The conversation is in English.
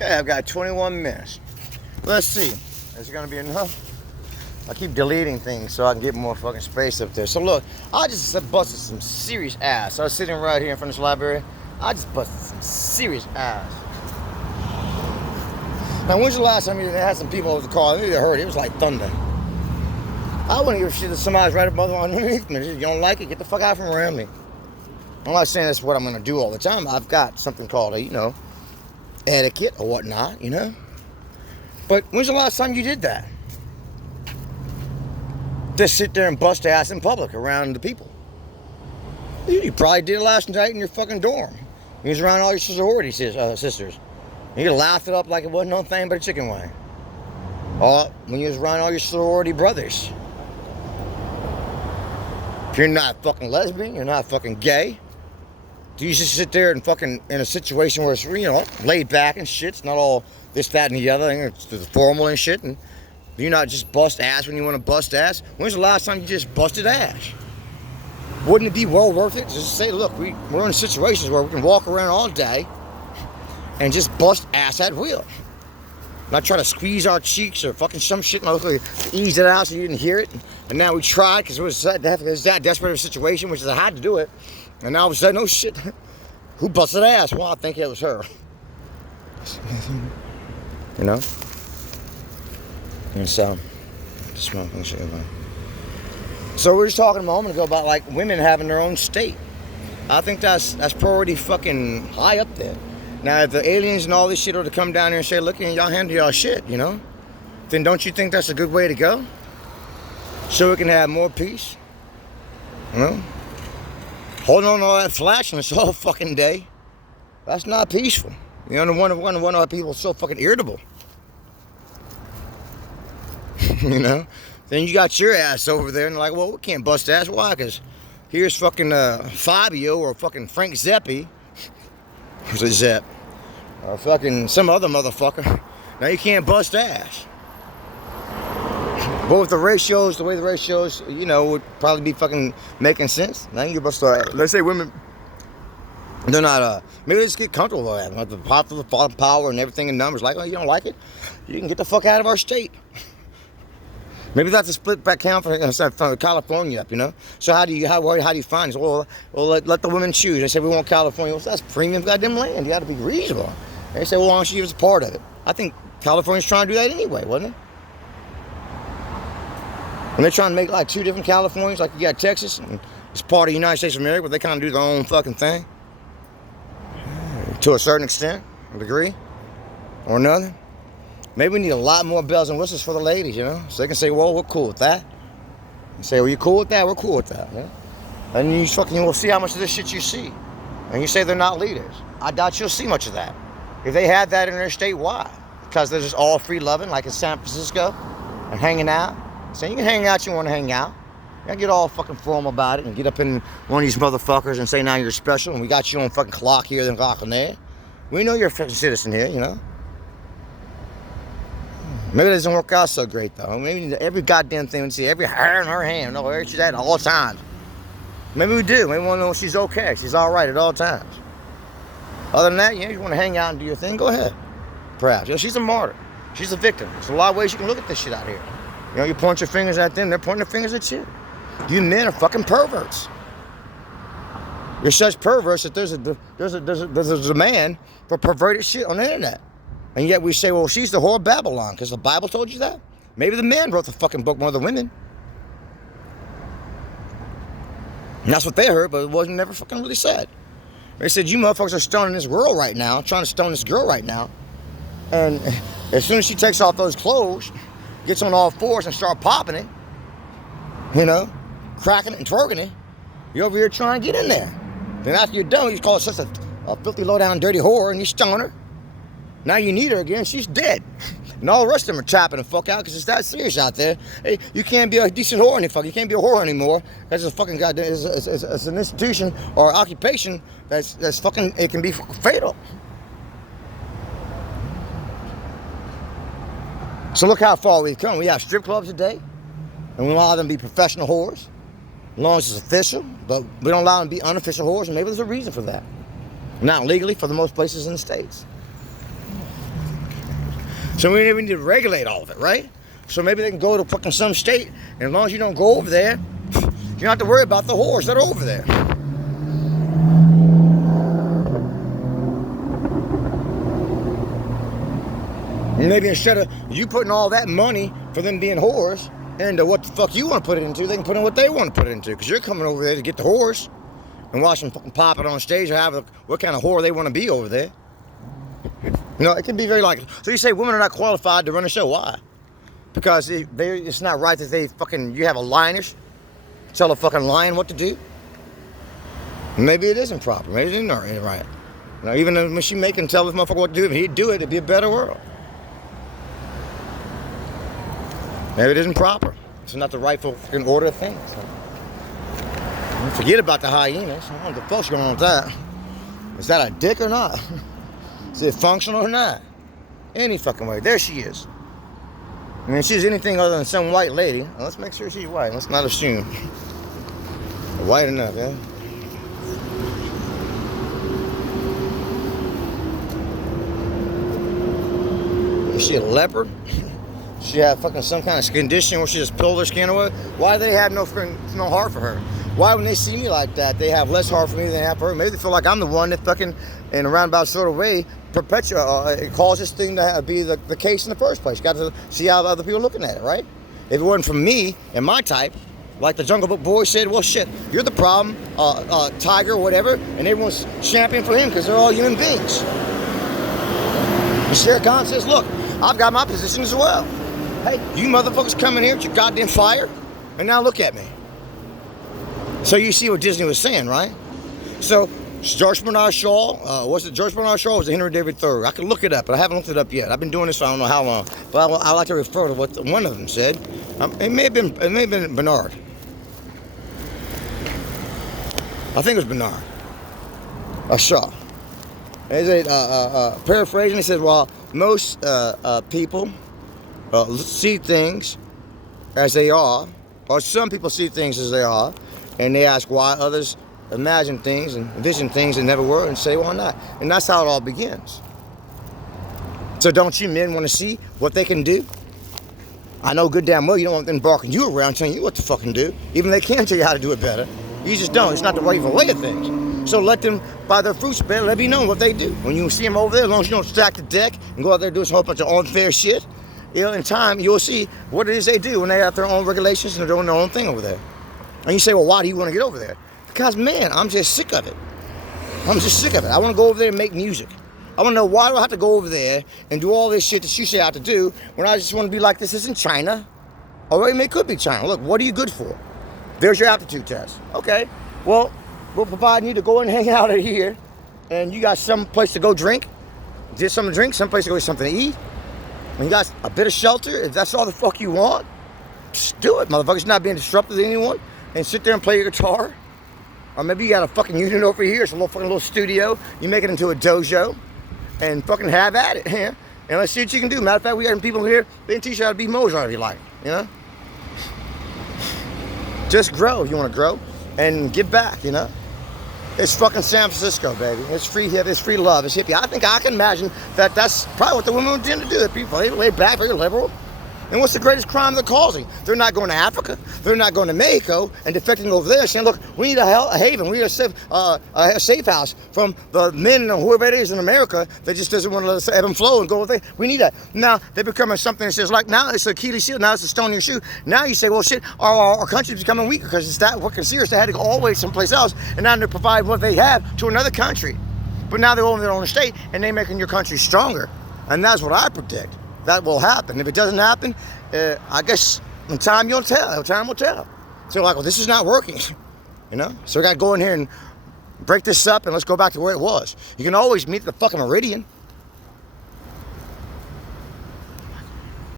Okay, I've got 21 minutes. Let's see. Is it going to be enough? I keep deleting things so I can get more fucking space up there. So look, I just busted some serious ass. I was sitting right here in front of this library. I just busted some serious ass. Now, when's the last time you had some people over the car? Maybe they heard it. It was like thunder. I wouldn't give a shit if somebody's right above underneath me. You don't like it? Get the fuck out from around me. I'm not saying that's what I'm going to do all the time. I've got something called etiquette or whatnot, But when's the last time you did that? Just sit there and bust ass in public around the people. You probably did it last night in your fucking dorm. You was around all your sorority sisters. And you laughed it up like it wasn't no thing but a chicken wing. Or when you was around all your sorority brothers. If you're not fucking lesbian, you're not fucking gay. Do you just sit there and fucking in a situation where it's, laid back and shit? It's not all this, that, and the other thing. It's formal and shit. And do you not just bust ass when you want to bust ass? When's the last time you just busted ass? Wouldn't it be well worth it to just say, look, we're in situations where we can walk around all day and just bust ass at will. Not try to squeeze our cheeks or fucking some shit and hopefully ease it out so you didn't hear it. And now we tried because it was that desperate of a situation, which is I had to do it. And now all of a sudden, oh shit, who busted ass? Well, I think it was her. And so, so we were just talking a moment ago about like women having their own state. I think that's pretty fucking high up there. Now, if the aliens and all this shit are to come down here and say, look, y'all handle y'all shit, then don't you think that's a good way to go? So we can have more peace? Holding on to all that flashiness all fucking day. That's not peaceful. No wonder why people are so fucking irritable. Then you got your ass over there and like, well, we can't bust ass. Why? Because here's fucking Fabio or fucking Frank Zeppi. Who's a Zepp? Or fucking some other motherfucker. Now you can't bust ass. But with the way the ratios, would probably be fucking making sense. Now you bust ass. Let's say women, they're not, maybe they just get comfortable with that. Like the popular power and everything in numbers. Like, oh, you don't like it? You can get the fuck out of our state. Maybe that's a split back count from California up, So how do you find it? Well, let the women choose. They say we want California. Well, that's premium goddamn land. You got to be reasonable. They say, well, why don't you give us a part of it? I think California's trying to do that anyway, wasn't it? And they're trying to make like two different Californias, like you got Texas, and it's part of the United States of America, but they kind of do their own fucking thing. To a certain extent, a degree, or another. Maybe we need a lot more bells and whistles for the ladies, so they can say, well, we're cool with that. You say, well, you cool with that? We're cool with that, yeah? And you fucking will see how much of this shit you see. And you say they're not leaders. I doubt you'll see much of that. If they had that in their state, why? Because they're just all free loving, like in San Francisco, and hanging out. So you can hang out, you want to hang out. You gotta get all fucking formal about it and get up in one of these motherfuckers and say, now you're special, and we got you on fucking clock here and clock on there. We know you're a citizen here, Maybe it doesn't work out so great, though. Maybe every goddamn thing we see, every hair in her hand, know where she's at all times. Maybe we do. Maybe we want to know she's okay. She's all right at all times. Other than that, you want to hang out and do your thing, go ahead. Perhaps. She's a martyr. She's a victim. There's a lot of ways you can look at this shit out here. You point your fingers at them, they're pointing their fingers at you. You men are fucking perverts. You're such perverts that there's a demand for perverted shit on the internet. And yet we say, well, she's the whore of Babylon, because the Bible told you that? Maybe the man wrote the fucking book more than the women. And that's what they heard, but it wasn't never fucking really said. They said, you motherfuckers are stoning this girl right now, trying to stone this girl right now. And as soon as she takes off those clothes, gets on all fours and start popping it, cracking it and twerking it, you're over here trying to get in there. Then after you're done, you call her such a filthy, low-down, dirty whore, and you stone her. Now you need her again, she's dead. And all the rest of them are tapping the fuck out because it's that serious out there. Hey, you can't be a decent whore anymore. You can't be a whore anymore. That's a fucking goddamn, it's an institution or occupation that's fucking, it can be fatal. So look how far we've come. We have strip clubs today, and we allow them to be professional whores, as long as it's official, but we don't allow them to be unofficial whores, and maybe there's a reason for that. Not legally for the most places in the States. So we need to regulate all of it, right? So maybe they can go to fucking some state, and as long as you don't go over there, you don't have to worry about the whores that are over there. And maybe instead of you putting all that money for them being whores into what the fuck you want to put it into, they can put in what they want to put it into. Because you're coming over there to get the whores and watch them fucking pop it on stage or have what kind of whore they want to be over there. You know, it can be very like. So you say women are not qualified to run a show. Why? Because it's not right that you have a lioness tell a fucking lion what to do. Maybe it isn't proper. Maybe it isn't right. You know, even when she make him tell this motherfucker what to do, if he'd do it, it'd be a better world. Maybe it isn't proper. It's not the rightful fucking order of things. Forget about the hyenas. I don't know what the fuck's going on with that. Is that a dick or not? Is it functional or not? Any fucking way. There she is. I mean, if she's anything other than some white lady, well, let's make sure she's white. Let's not assume. White enough, yeah? Is she a leopard? She had fucking some kind of condition where she just peeled her skin away. Why do they have no heart for her? Why, when they see me like that, they have less heart for me than they have for her? Maybe they feel like I'm the one that fucking, in a roundabout sort of way, it caused this thing to be the case in the first place. You got to see how the other people are looking at it, right? If it wasn't for me and my type, like the Jungle Book boy said, well, shit, you're the problem, tiger, whatever, and everyone's championing for him because they're all human beings. And Shere Khan says, look, I've got my position as well. Hey, you motherfuckers come in here with your goddamn fire, and now look at me. So you see what Disney was saying, right? So George Bernard Shaw, was it George Bernard Shaw or was it Henry David Thoreau? I could look it up, but I haven't looked it up yet. I've been doing this for I don't know how long, but I like to refer to what one of them said. It may have been Bernard. I think it was Bernard. Shaw. Paraphrasing, he said, well, most people see things as they are, or some people see things as they are, and they ask why others imagine things and envision things that never were and say why not. And that's how it all begins. So don't you men want to see what they can do? I know good damn well you don't want them barking you around telling you what to fucking do. Even they can tell you how to do it better. You just don't. It's not the rightful way of things. So let them, by their fruits bear, let me know what they do. When you see them over there, as long as you don't stack the deck and go out there and do a whole bunch of unfair shit, in time you'll see what it is they do when they have their own regulations and they're doing their own thing over there. And you say, well, why do you want to get over there? Because, man, I'm just sick of it. I'm just sick of it. I want to go over there and make music. I want to know why do I have to go over there and do all this shit that you say I have to do when I just want to be like this isn't China. Or it could be China. Look, what are you good for? There's your aptitude test. Okay, well, we'll provide you to go and hang out here and you got some place to go drink, get something to drink, some place to go get something to eat, and you got a bit of shelter. If that's all the fuck you want, just do it, motherfuckers. Not being disruptive to anyone and sit there and play your guitar. Or maybe you got a fucking unit over here. It's a little studio. You make it into a dojo and fucking have at it, yeah? And let's see what you can do. Matter of fact, we got some people here, they can teach you how to be Mozart if you like, you know? Just grow. You want to grow and give back, you know? It's fucking San Francisco, baby. It's free hip, it's free love, it's hippie. I think I can imagine that that's probably what the women would tend to do. People, they lay back, very liberal. And what's the greatest crime they're causing? They're not going to Africa. They're not going to Mexico and defecting over there saying, look, we need a haven. We need a safe house from the men or whoever it is in America that just doesn't want to let us ebb and flow and go over there. We need that. Now, they're becoming something that says, like, now it's a Achilles heel. Now it's a stone in your shoe. Now you say, well, shit, our country's becoming weaker because it's that fucking serious. They had to go all the way someplace else. And now they're providing what they have to another country. But now they're over their own state and they're making your country stronger. And that's what I predict. That will happen. If it doesn't happen, I guess in time you'll tell. Time will tell. So like, well, this is not working, you know? So we got to go in here and break this up and let's go back to where it was. You can always meet the fucking meridian.